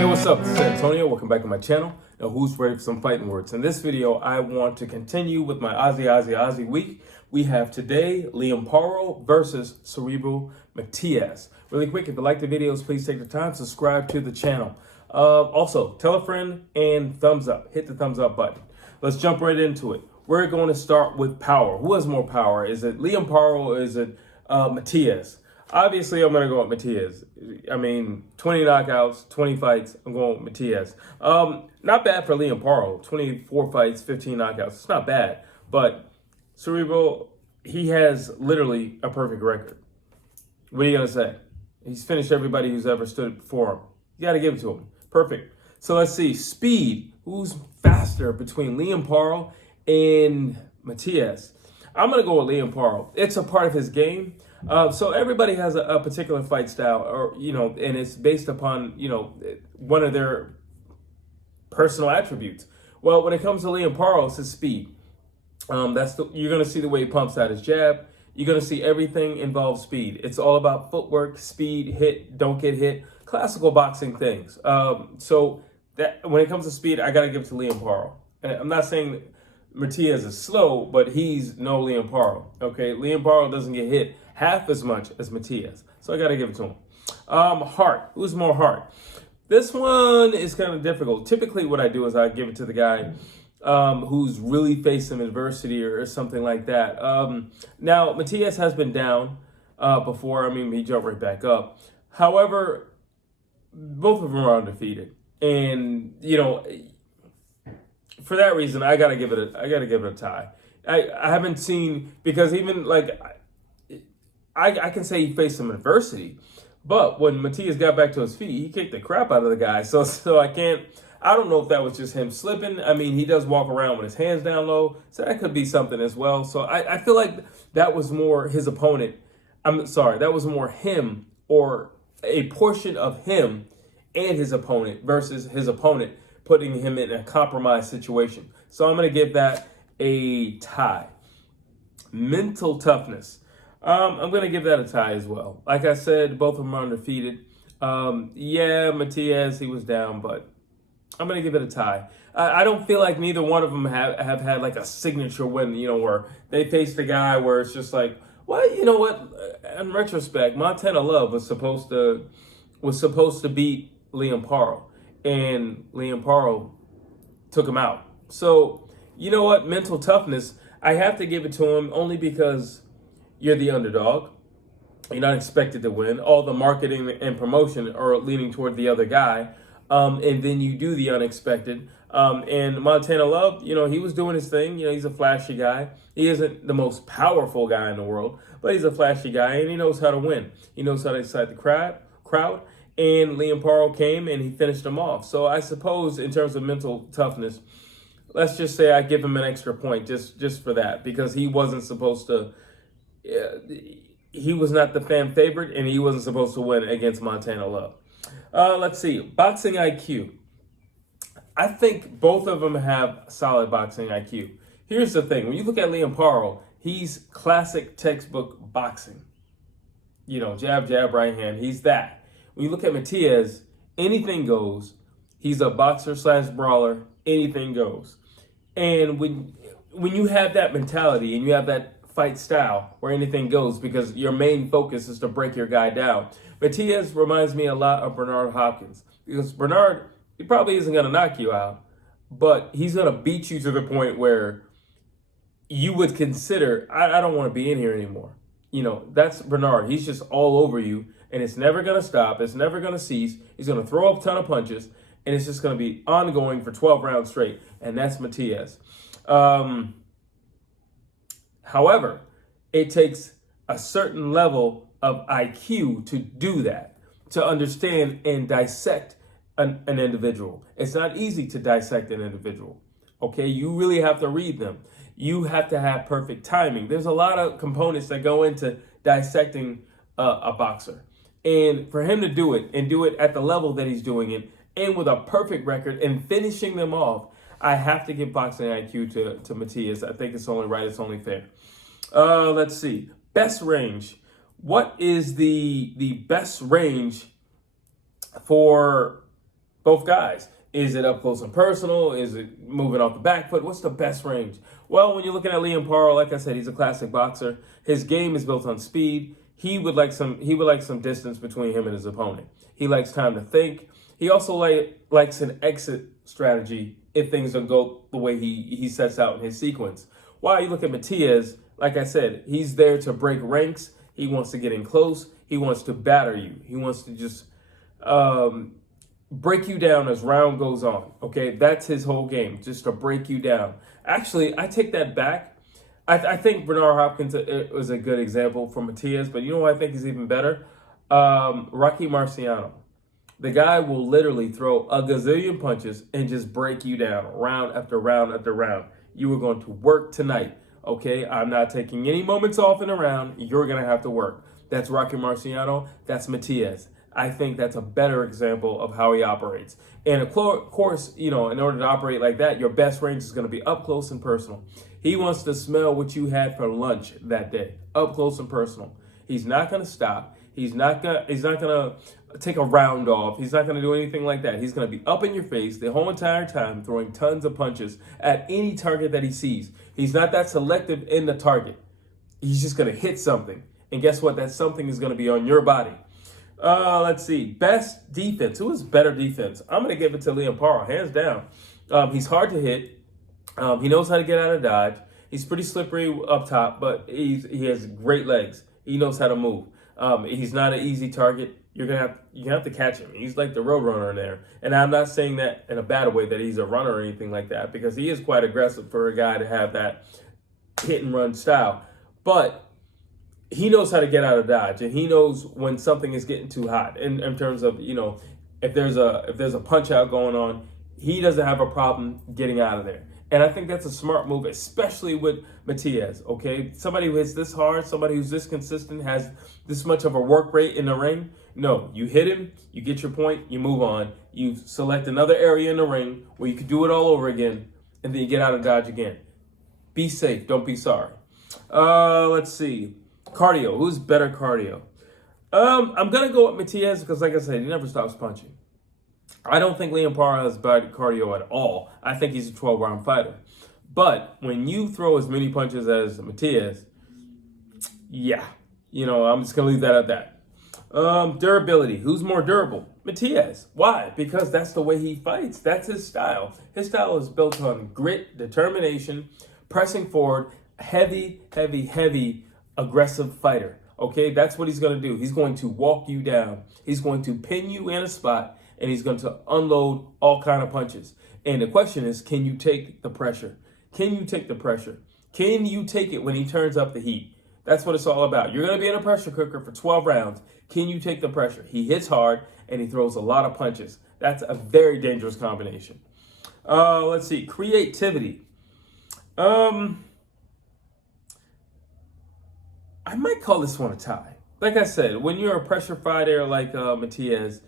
Hey, what's up? This is Antonio. Welcome back to my channel. Now, who's ready for some fighting words? In this video, I want to continue with my Aussie week. We have today Liam Paro versus Subriel Matías. Really quick, if you like the videos, please take the time to subscribe to the channel. Also, tell a friend and thumbs up. Hit the thumbs up button. Let's jump right into it. We're going to start with power. Who has more power? Is it Liam Paro or is it Matías? Obviously, I'm going to go with Matías. I mean, 20 knockouts, 20 fights, I'm going with Matías. Not bad for Liam Paro. 24 fights, 15 knockouts. It's not bad. But Subriel, he has literally a perfect record. What are you going to say? He's finished everybody who's ever stood before him. You got to give it to him. Perfect. So let's see. Speed. Who's faster between Liam Paro and Matías? I'm going to go with Liam Paro. It's a part of his game. So everybody has a particular fight style, or and it's based upon one of their personal attributes. Well, when it comes to Liam Paro, it's his speed. You're going to see the way he pumps out his jab. You're going to see everything involves speed. It's all about footwork, speed, hit, don't get hit, classical boxing things. So that when it comes to speed, I got to give it to Liam Paro. And I'm not saying Matías is slow, but he's no Liam Paro. Okay, Liam Paro doesn't get hit half as much as Matías, so I got to give it to him. Heart. Who's more heart? This one is kind of difficult. Typically, what I do is I give it to the guy who's really faced some adversity or something like that. Now, Matías has been down before. I mean, he jumped right back up. However, both of them are undefeated, and for that reason, I gotta give it a tie. I haven't seen, because even like I can say he faced some adversity, but when Matías got back to his feet, he kicked the crap out of the guy. So I don't know if that was just him slipping. I mean, he does walk around with his hands down low, so that could be something as well. So I feel like that was more his opponent. I'm sorry, that was more him, or a portion of him and his opponent versus his opponent putting him in a compromised situation. So I'm going to give that a tie. Mental toughness. I'm going to give that a tie as well. Like I said, both of them are undefeated. Yeah, Matías, he was down, but I'm going to give it a tie. I don't feel like neither one of them have had like a signature win, where they faced a guy where it's just like, well, you know what? In retrospect, Montana Love was supposed to beat Liam Paro, and Liam Paro took him out. So, you know what? Mental toughness, I have to give it to him only because you're the underdog. You're not expected to win. All the marketing and promotion are leaning toward the other guy. And then you do the unexpected. And Montana Love, he was doing his thing. He's a flashy guy. He isn't the most powerful guy in the world, but he's a flashy guy, and he knows how to win. He knows how to excite the crowd. And Liam Paro came and he finished him off. So I suppose in terms of mental toughness, let's just say I give him an extra point just for that, because he wasn't supposed to. He was not the fan favorite, and he wasn't supposed to win against Montana Love. Let's see. Boxing IQ. I think both of them have solid boxing IQ. Here's the thing. When you look at Liam Paro, he's classic textbook boxing. Jab, jab, right hand. He's that. When you look at Matías, anything goes. He's a boxer / brawler. Anything goes. And when you have that mentality and you have that fight style where anything goes, because your main focus is to break your guy down, Matías reminds me a lot of Bernard Hopkins, because Bernard, he probably isn't going to knock you out, but he's going to beat you to the point where you would consider, I don't want to be in here anymore. That's Bernard. He's just all over you, and it's never going to stop. It's never going to cease. He's going to throw up a ton of punches, and it's just going to be ongoing for 12 rounds straight, and that's Matías. However, it takes a certain level of IQ to do that, to understand and dissect an individual. It's not easy to dissect an individual. Okay, you really have to read them. You have to have perfect timing. There's a lot of components that go into dissecting a boxer. And for him to do it, and do it at the level that he's doing it, and with a perfect record and finishing them off, I have to give boxing IQ to Matías. I think it's only right. It's only fair. Let's see. Best range. What is the best range for Both guys. Is it up close and personal? Is it moving off the back foot? What's the best range? Well, when you're looking at Liam Paro, like I said, he's a classic boxer. His game is built on speed. He would like some distance between him and his opponent. He likes time to think. He also likes an exit strategy if things don't go the way he sets out in his sequence. While you look at Matias, like I said, he's there to break ranks. He wants to get in close. He wants to batter you. He wants to just break you down as round goes on. Okay, that's his whole game, just to break you down. Actually, I take that back. I think Bernard Hopkins was a good example for Matias, but you know what I think is even better? Rocky Marciano. The guy will literally throw a gazillion punches and just break you down round after round after round. You are going to work tonight, okay? I'm not taking any moments off in the round. You're going to have to work. That's Rocky Marciano. That's Matias. I think that's a better example of how he operates. And of course, you know, in order to operate like that, your best range is going to be up close and personal. He wants to smell what you had for lunch that day, up close and personal. He's not going to stop. He's not going to take a round off. He's not going to do anything like that. He's going to be up in your face the whole entire time, throwing tons of punches at any target that he sees. He's not that selective in the target. He's just going to hit something. And guess what? That something is going to be on your body. Let's see. Best defense. Who is better defense? I'm going to give it to Liam Paro, hands down. He's hard to hit. He knows how to get out of dodge. He's pretty slippery up top, but he has great legs. He knows how to move. He's not an easy target. You're gonna have to catch him. He's like the road runner in there. And I'm not saying that in a bad way that he's a runner or anything like that, because he is quite aggressive for a guy to have that hit and run style. But he knows how to get out of dodge, and he knows when something is getting too hot. In terms of, you know, if there's a punch out going on, he doesn't have a problem getting out of there. And I think that's a smart move, especially with Matias, okay? Somebody who hits this hard, somebody who's this consistent, has this much of a work rate in the ring. No, you hit him, you get your point, you move on. You select another area in the ring where you can do it all over again, and then you get out of dodge again. Be safe, don't be sorry. Let's see. Cardio. Who's better cardio? I'm going to go with Matias because, like I said, he never stops punching. I don't think Liam Paro has bad cardio at all. I think he's a 12-round fighter. But when you throw as many punches as Matias, yeah, you know, I'm just going to leave that at that. Durability. Who's more durable? Matias. Why? Because that's the way he fights. That's his style. His style is built on grit, determination, pressing forward, heavy aggressive fighter. Okay, that's what he's going to do. He's going to walk you down. He's going to pin you in a spot, and he's going to unload all kind of punches. And the question is, can you take the pressure? Can you take the pressure? Can you take it when he turns up the heat? That's what it's all about. You're going to be in a pressure cooker for 12 rounds. Can you take the pressure? He hits hard, and he throws a lot of punches. That's a very dangerous combination. Let's see. Creativity. I might call this one a tie. Like I said, when you're a pressure fighter like Matias,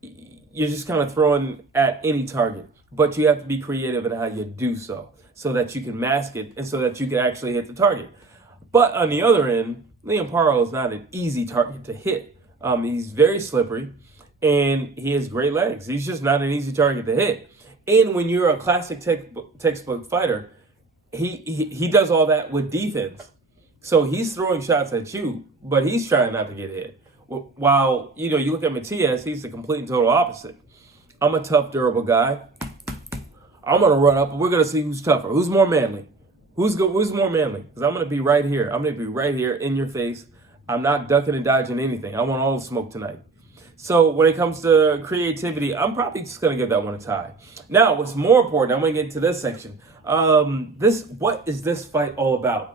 you're just kind of throwing at any target. But you have to be creative in how you do so that you can mask it and so that you can actually hit the target. But on the other end, Liam Paro is not an easy target to hit. He's very slippery, and he has great legs. He's just not an easy target to hit. And when you're a classic textbook fighter, he does all that with defense. So he's throwing shots at you, but he's trying not to get hit. While, you know, you look at Matias, he's the complete and total opposite. I'm a tough, durable guy. I'm going to run up, and we're going to see who's tougher. Who's more manly? Who's more manly? Because I'm going to be right here. I'm going to be right here in your face. I'm not ducking and dodging anything. I want all the smoke tonight. So when it comes to creativity, I'm probably just going to give that one a tie. Now, what's more important, I'm going to get into this section. What is this fight all about?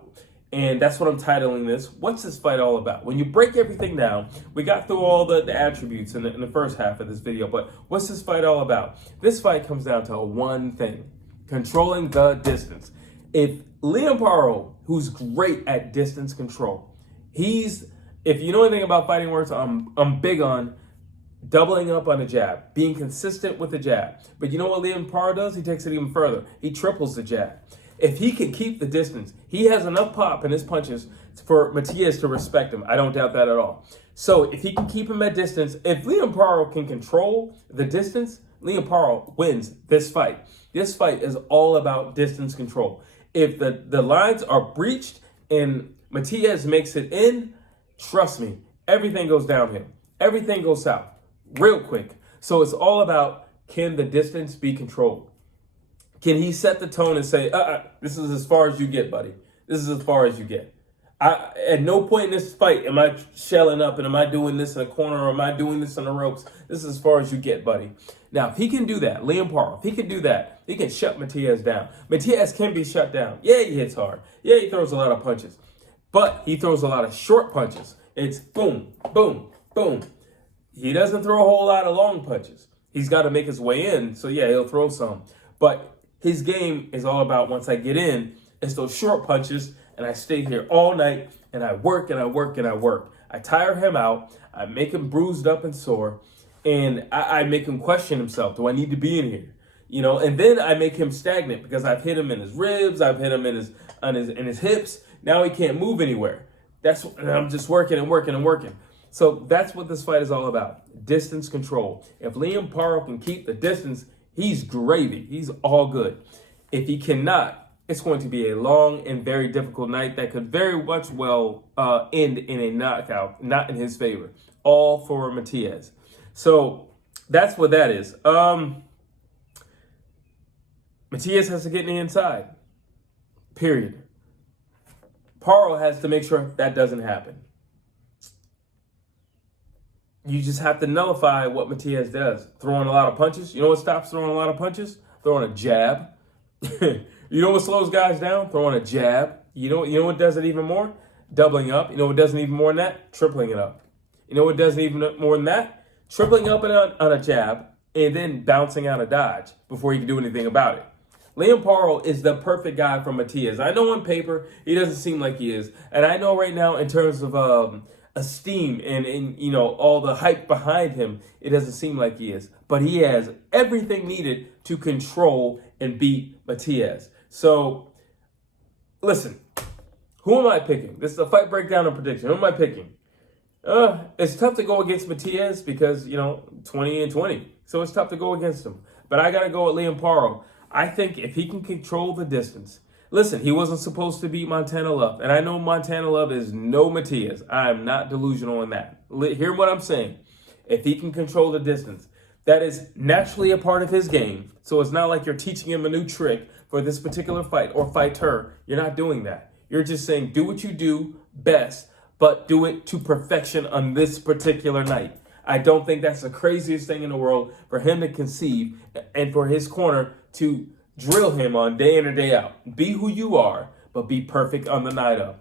And that's what I'm titling this. What's this fight all about? When you break everything down, we got through all the attributes in the first half of this video, but what's this fight all about? This fight comes down to one thing: controlling the distance. If Liam Paro, who's great at distance control, if you know anything about fighting words, I'm big on doubling up on the jab, being consistent with the jab. But you know what Liam Paro does? He takes it even further. He triples the jab. If he can keep the distance, he has enough pop in his punches for Matias to respect him. I don't doubt that at all. So if he can keep him at distance, if Liam Paro can control the distance, Liam Paro wins this fight. This fight is all about distance control. If the lines are breached and Matias makes it in, trust me, everything goes downhill. Everything goes south real quick. So it's all about, can the distance be controlled? Can he set the tone and say, this is as far as you get, buddy. This is as far as you get. At no point in this fight am I shelling up and am I doing this in a corner or am I doing this on the ropes. This is as far as you get, buddy. Now, if he can do that, Liam Paro, if he can do that, he can shut Matias down. Matias can be shut down. Yeah, he hits hard. Yeah, he throws a lot of punches. But he throws a lot of short punches. It's boom, boom, boom. He doesn't throw a whole lot of long punches. He's got to make his way in. So, yeah, he'll throw some. But his game is all about, once I get in, it's those short punches, and I stay here all night, and I work and I work and I work. I tire him out. I make him bruised up and sore, and I make him question himself. Do I need to be in here? You know, and then I make him stagnant because I've hit him in his ribs. I've hit him in his hips. Now he can't move anywhere. And I'm just working and working and working. So that's what this fight is all about. Distance control. If Liam Paro can keep the distance, he's gravy. He's all good. If he cannot, it's going to be a long and very difficult night that could very much well end in a knockout, not in his favor. All for Matias. So that's what that is. Matias has to get in the inside. Period. Paro has to make sure that doesn't happen. You just have to nullify what Matias does. Throwing a lot of punches. You know what stops throwing a lot of punches? Throwing a jab. You know what slows guys down? Throwing a jab. You know what does it even more? Doubling up. You know what does it even more than that? Tripling it up. You know what does it even more than that? Tripling up on a jab and then bouncing out a dodge before you can do anything about it. Liam Paro is the perfect guy for Matias. I know on paper he doesn't seem like he is. And I know right now in terms of esteem and you know all the hype behind him, it doesn't seem like he is. But he has everything needed to control and beat Matias. So, listen, who am I picking? This is a fight breakdown and prediction. Who am I picking? It's tough to go against Matias because, 20-20. So it's tough to go against him. But I got to go with Liam Paro. I think if he can control the distance. Listen, he wasn't supposed to beat Montana Love. And I know Montana Love is no Matias. I am not delusional in that. Hear what I'm saying. If he can control the distance, that is naturally a part of his game. So it's not like you're teaching him a new trick for this particular fight or fighter. You're not doing that. You're just saying do what you do best, but do it to perfection on this particular night. I don't think that's the craziest thing in the world for him to conceive and for his corner to drill him on day in or day out. Be who you are, but be perfect on the night of.